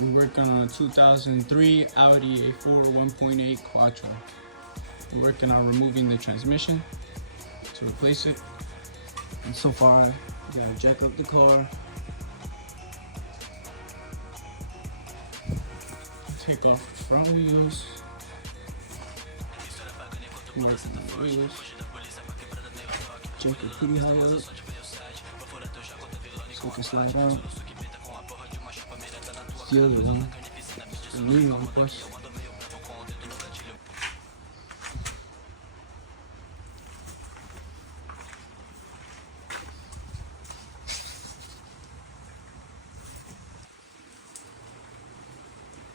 We're working on a 2003 Audi A4 1.8 Quattro. We're working on removing the transmission to replace it. And so far, we gotta jack up the car, take off the front wheels, work on the wheels, jack it pretty high up so it can slide out. The other one, the new one, of course.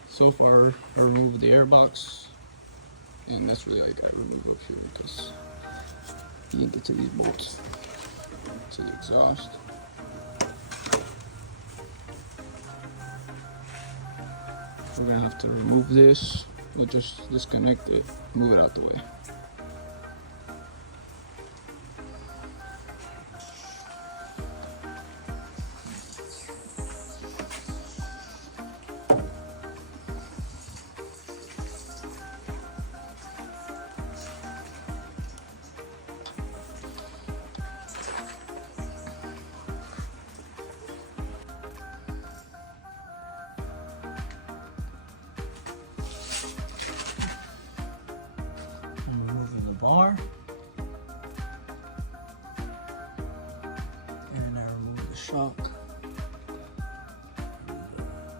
So far, I removed the airbox, and that's really all I gotta remove up here because you can get to these bolts, to the exhaust. We're gonna have to remove this. We'll just disconnect it, move it out the way. Bar, and I remove the shock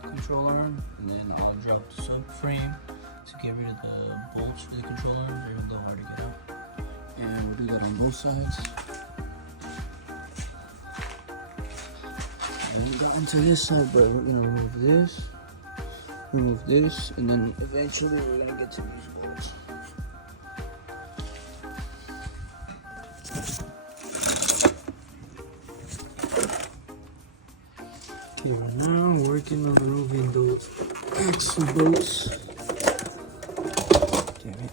control arm, and then I'll drop the subframe to get rid of the bolts for the control arm. They're a little hard to get out, and we'll do that on both sides. And we got onto this side, but we're gonna remove this, and then eventually we're gonna get to these bolts. Okay, right now we're working on removing those axle bolts. Damn it.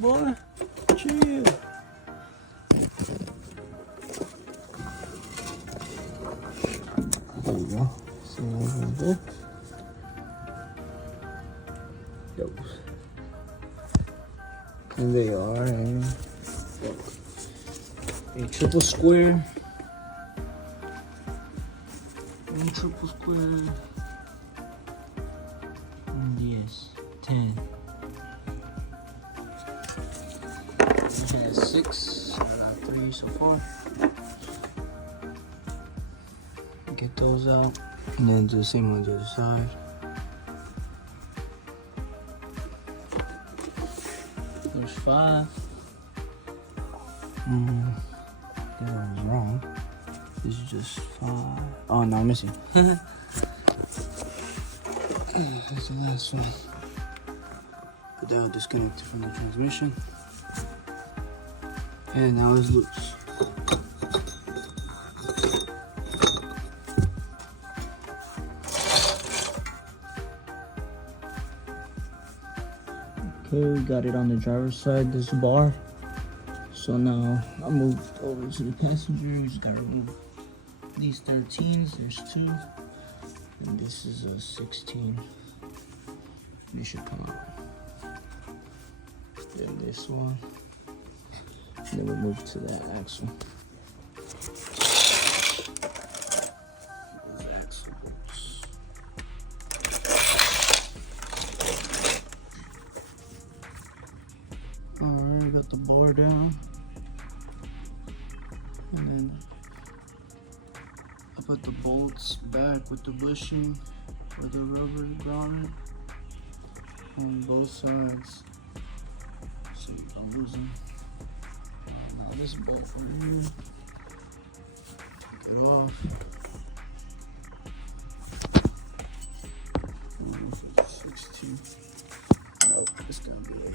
Boy, chill. There we go. So there. Those. And they are a triple square, and yes, 10. We had 6 out of 3 so far. Get those out, and then do the same on the other side. There's 5. That was wrong. This is just 5. Oh no, I'm missing. That's the last one. But that will disconnect it from the transmission. And now it's loose. Okay, we got it on the driver's side, this bar. So now I moved over to the passenger. We just gotta remove these 13s. There's 2, and this is a 16. They should come out. Then this one, and then we'll move to that axle. Those axle bolts. Alright, got the bar down. And then I put the bolts back with the bushing or the rubber grommet on both sides. So I'm losing. Now this bolt right here, take it off. This is 16. Nope, it's gonna be 18.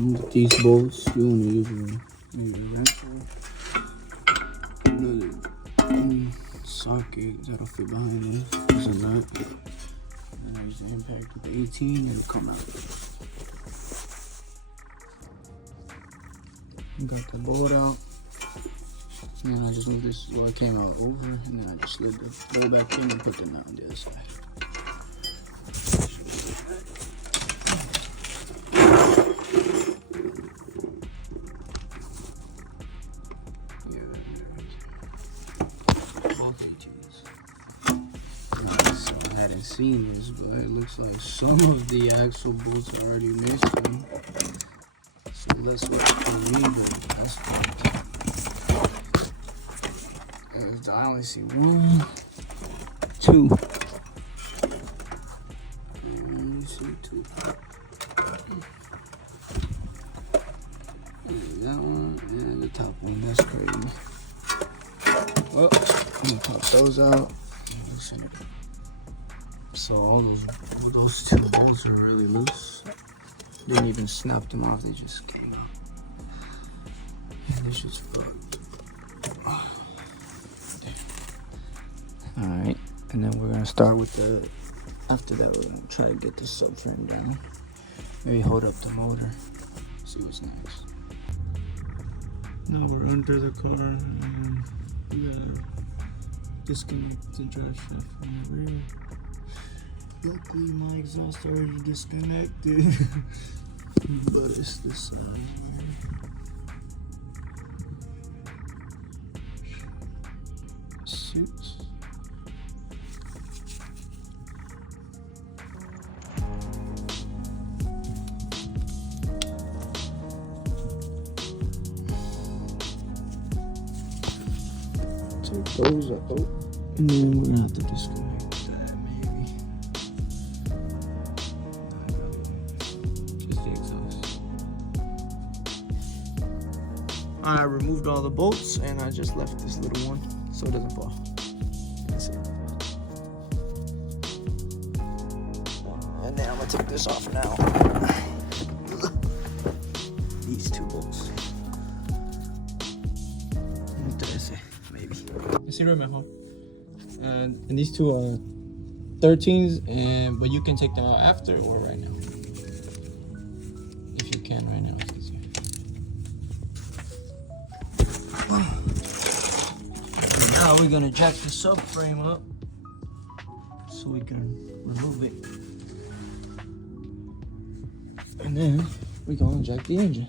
Use these bolts. You want to use maybe a wrench or another socket that'll fit behind this. Using that. And then use the impact with the 18 and it'll come out. Got the bolt out. And then I just moved this, well, it came out over, and then I just slid the bolt back in and put the nut on the other side. Both 18s. So I hadn't seen this, but it looks like some of the axle bolts are already missing. So that's what I need, that's fine. I only see 1, 2. I only see 2. That one and the top one. That's crazy. Well, I'm gonna pop those out. Loosen it. So all those 2 bolts are really loose. Didn't even snap them off. They just came. This just fucked. Alright, and then we're gonna start with the, after that we're gonna try to get the subframe down. Maybe hold up the motor, see what's next. Now we're under the car and we gotta disconnect the drive shaft from the rear. Luckily my exhaust already disconnected, but it's the side. Suits. Take those out, and then we're gonna have to disconnect that maybe. Just the exhaust. I removed all the bolts and I just left this little one so it doesn't fall. That's it. And then I'm gonna take this off now. These 2 bolts. Maybe. Sirve mejor. And these 2 are 13s, but you can take them out after or right now. If you can right now, it's easier. And now we're gonna jack the subframe up so we can remove it. And then we're gonna jack the engine.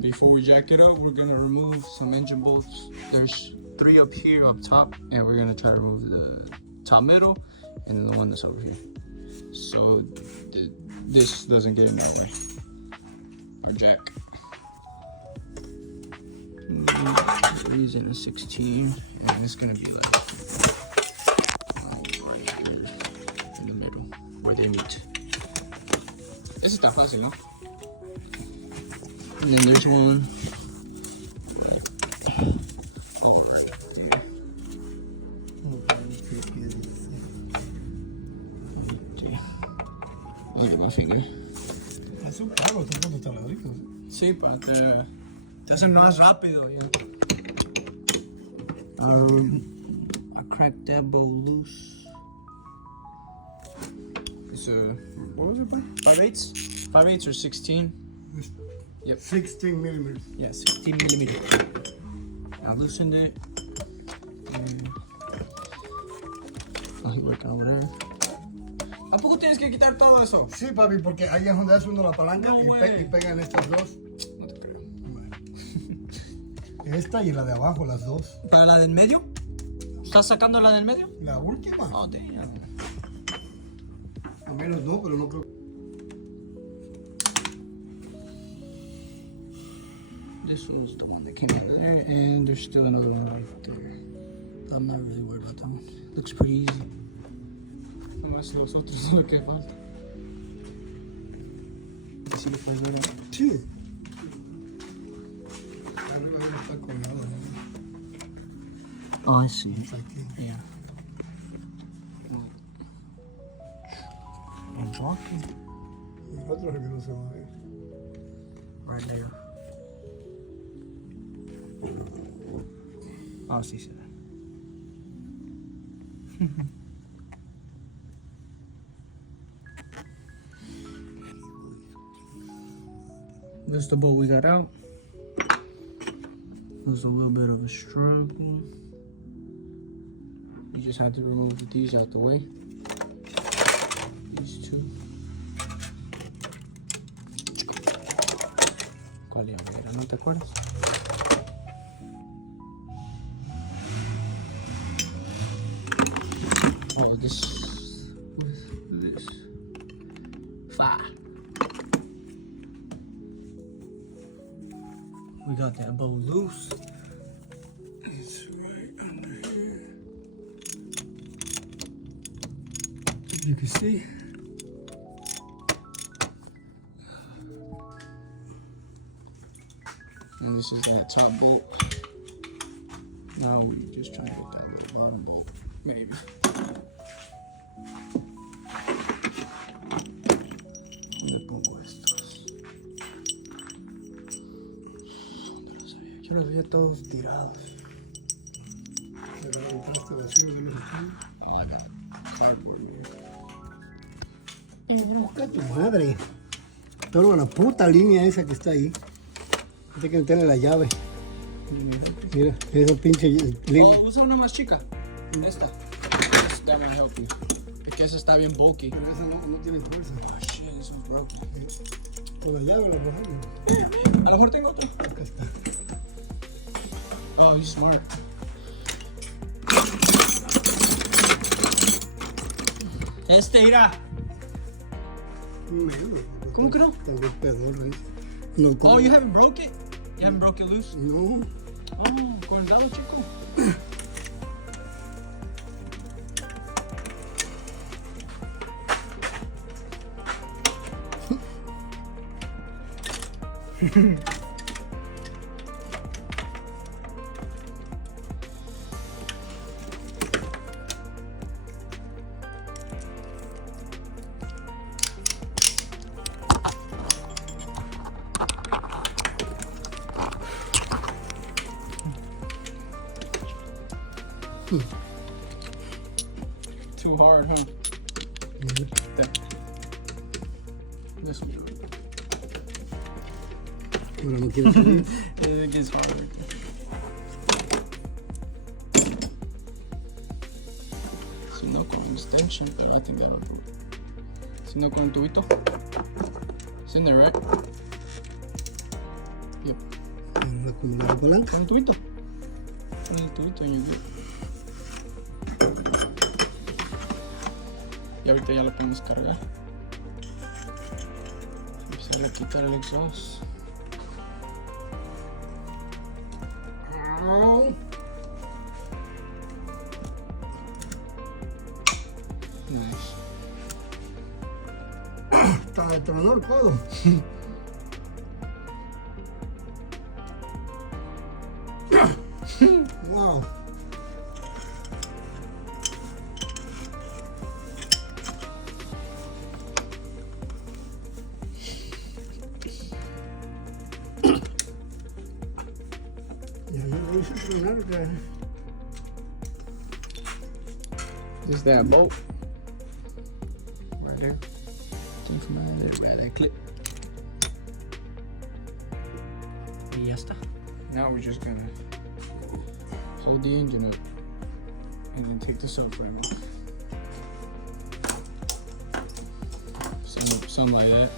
Before we jack it up, we're gonna remove some engine bolts. There's 3 up here up top, and we're gonna try to remove the top middle and then the one that's over here, so this doesn't get in my way. Our jack. We're using a 16, and it's gonna be like right here in the middle where they meet. This is fácil, ¿no? And then there's one over there. Look at my finger. Es un pago, tú pones taladritos. Sí, para te hacen más rápido, yeah. I cracked that bolt loose. It's a, what was it, 5/8? 5/8 or 16? Yep. 16 millimeters. Yeah, 16 millimeters. I loosened it. I'll work over there. ¿A poco tienes que quitar todo eso? Sí, papi, porque ahí es donde hace uno la palanca No y pegan estas 2. No te creo. Bueno. Esta y la de abajo, las 2. ¿Para la del medio? ¿Estás sacando la del medio? La última. Oh, damn. Al menos 2, pero no creo. This was the one that came out of there, and there's still another one right there. I'm not really worried about that one. Looks pretty easy. Nomás los otros son lo que falta. ¿Sí lo puedes ver ahí? Sí. Arriba debe estar colgado, ¿no? Oh, I see. It's aquí. Yeah. And walking. El otro es el que no se va a ver. Right there. Oh, sí se ve. This is the bolt we got out. It was a little bit of a struggle. You just have to remove these out the way. These two. ¿Cuál era? ¿No te acuerdas? Oh, this. What is this? Fire. We got that bolt loose. It's right under here. If you can see. And this is that top bolt. Now we just trying to get that little bottom bolt, maybe. Le pongo estos. Yo los vi todos tirados. Pero entraste vacío de los estudios. I got cardboard here. Busca tu madre. Toda la puta línea esa que está ahí. Hay que meterle la llave. Mira, esa pinche línea. Oh, usa una más chica. Esta. That might help you. Es que esa está bien bulky. Pero esa no tiene fuerza. Oh shit, this is broken. Con la llave le ponemos. A lo mejor tengo otro. Acá está. Oh, you're smart. Irá. ¿Cómo que no? Tengo peor, ¿eh? No, Oh, you haven't broke it? You haven't broke it loose? No. Oh, guardado, chico. Too hard, huh? That. This one. Ahora no quiero salir. It gets harder. Si no con extension, but I think that'll do. Si no con el tubito. It's in there, right? Yep. La acumuladora blanca. Con el tubito. Con el tubito and you're good. Y ahorita ya lo podemos cargar. Empezar a quitar el exhaust. Nice. Hasta me tronó el codo. Wow. Ya lo hice tronar, cara. Just that bolt. Right there. Came from right that clip. Y ya está. Now we're just gonna hold the engine up and then take the subframe off. Something like that.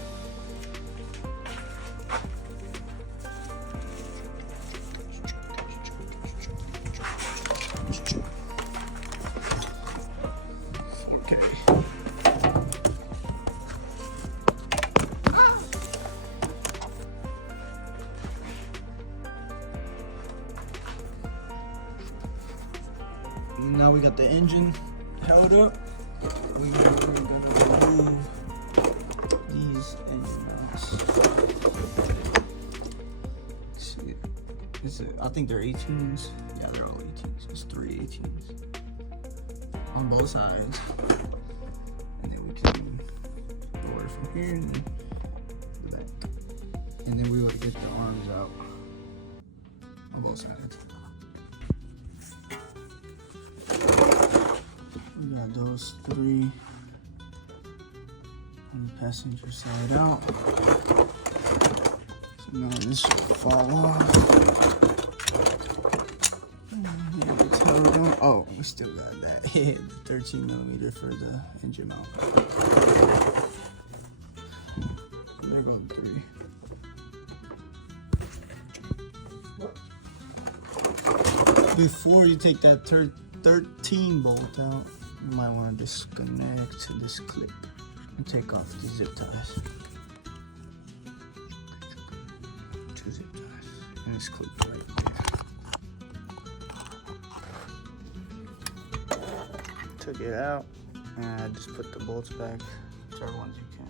Okay. Now we got the engine held up. We're gonna remove these engine mounts. See, I think they're 18s. Yeah, they're all 18s. It's 3 18s on both sides. And then we can lower it from here and then back. And then we would get the arms out on both sides. We got those 3 on the passenger side out. So Now this will fall off. Here we tell them. Oh, we still got that. The 13mm for the engine mount. There go the 3. Before you take that 13 bolt out, you might want to disconnect this clip and take off the zip ties. 2 zip ties and this clip right here. Took it out and I just put the bolts back, whichever ones you can.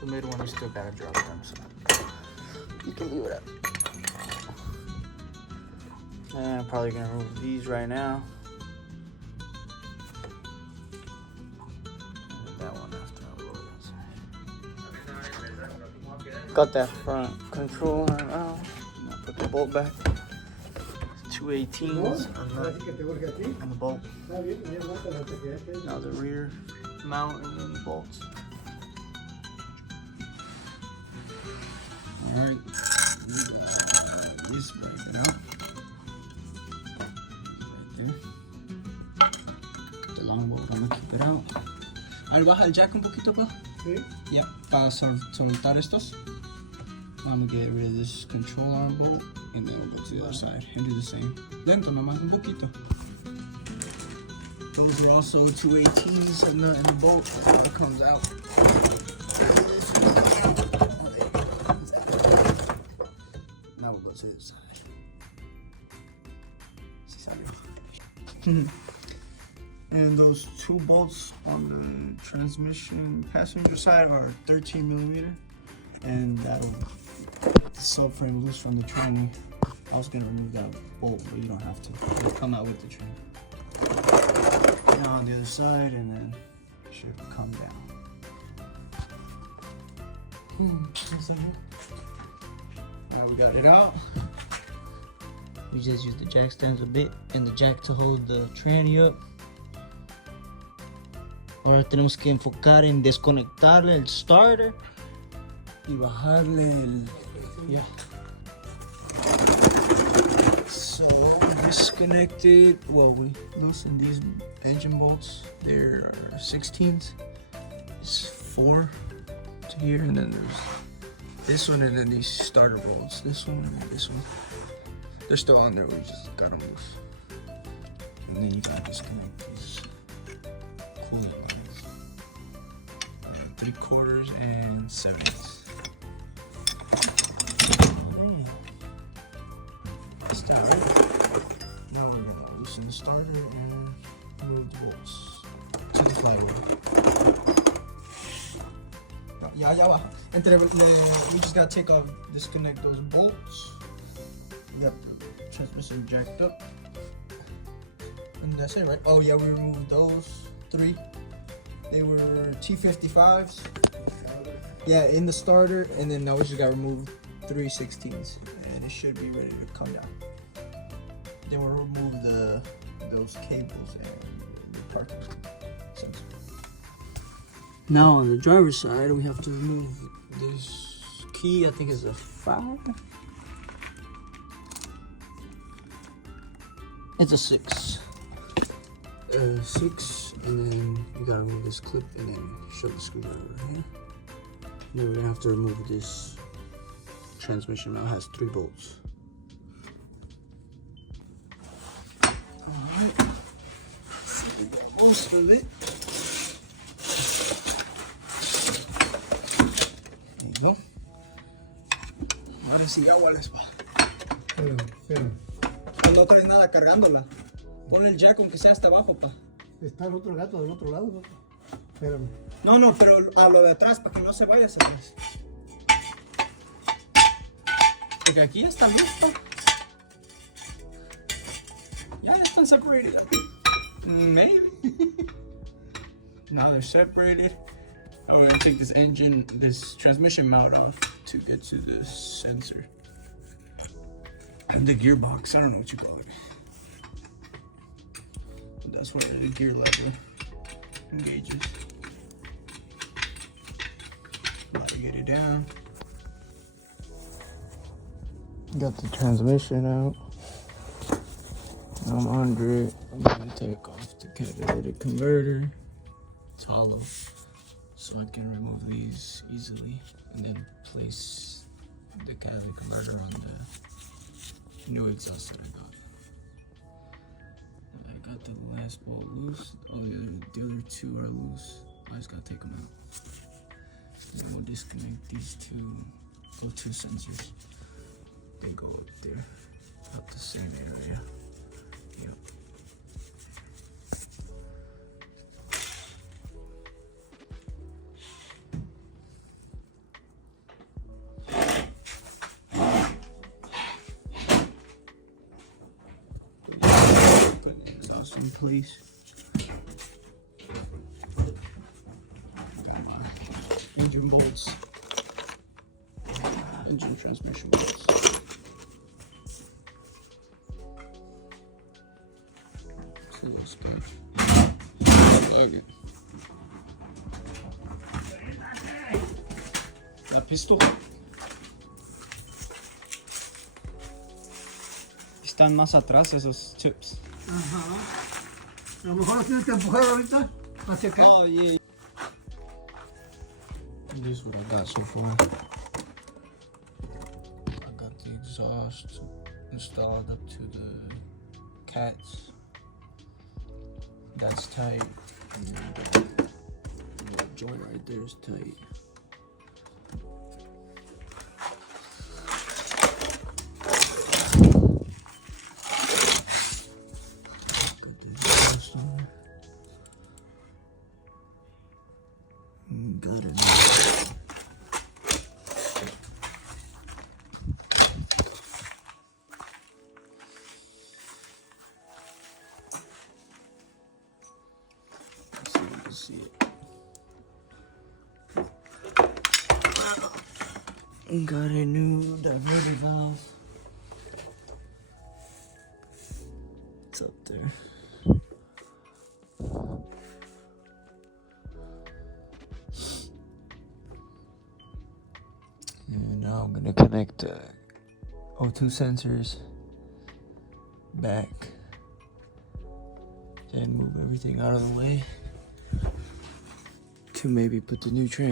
The mid one you still gotta drop them, so you can leave it up. And I'm probably gonna remove these right now. And that one after I roll inside. Got that front controller out. Now put the bolt back. 218s and the bolt. Now the rear mount and then the bolts. Alright, we got this right now. The long bolt, I'm gonna keep it out. A ver, baja el jack un poquito, pa. Sí. Yep, para soltar estos. I'm gonna get rid of this control arm bolt and then we'll go to the other side and do the same. Lento, nomás un poquito. Those are also 218s and the bolt that comes out. Now we'll go to the side. And those 2 bolts on the transmission passenger side are 13mm, and that'll the subframe loose from the training. I was gonna remove that bolt, but you don't have to. It'll come out with the trim. Now on the other side, and then it should come down. Now we got it out. We just use the jack stands a bit and the jack to hold the tranny up. Ahora tenemos que enfocar en desconectarle el starter y bajarle el... Yeah. So disconnected, well, we loosened these engine bolts. They're 16s. It's 4 to here, and then there's this one, and then these starter bolts. This one and this one. They're still on there, we just got them loose. And then you gotta disconnect these coolant lines. 3/4 and 7/8. That's that, right? Now we're gonna loosen the starter and move the bolts to the flywheel. Yeah, we just gotta take off, disconnect those bolts. We got the transmission jacked up. And that's it, right? Oh yeah, we removed those 3. They were T55s. Yeah, in the starter, and then now we just gotta remove 3 16s, and it should be ready to come down. Then we'll remove those cables and the parking sensor. Now on the driver's side, we have to remove this key. I think it's a 5. It's a 6. 6, and then you gotta remove this clip and then shove the screwdriver right here. Then we're gonna have to remove this transmission mount. It has 3 bolts. Alright. Most of it. There you go. Ahora sí, agua les va. Espérame. Pues no traes nada cargándola. Ponle el jack aunque sea hasta abajo, pa. Está el otro gato del otro lado, ¿no? Espérame. No, pero a lo de atrás, para que no se vaya hacia atrás. Porque aquí ya están listos. Ya están separated. Maybe. Now they're separated. Oh, we're gonna take this transmission mount off to get to the sensor. And the gearbox, I don't know what you call it. That's where the gear lever engages. Now to get it down. Got the transmission out. I'm under it. I'm gonna take off the catalytic converter. It's hollow, so I can remove these easily and then place the catalytic converter on the new exhaust that I got. I got the last bolt loose. All the other two are loose. I just gotta take them out. Then we'll disconnect these two sensors. They go up there, up the same area. Yep. Put the exhaust in place. Got my engine bolts, engine transmission bolts. It's a little space. Plug it. La pistol. Están más atrás esos chips. Ajá. A lo mejor lo tienes que empujar ahorita hacia acá. Oh yeah. This is what I got so far. I got the exhaust installed up to the cats. That's tight. And then the joint right there is tight. Got the exhaust on. Got it. Let's see if you can see it. Got a new diverter valve. It's up there. And now I'm gonna connect the O2 sensors back and move everything out of the way to maybe put the new train.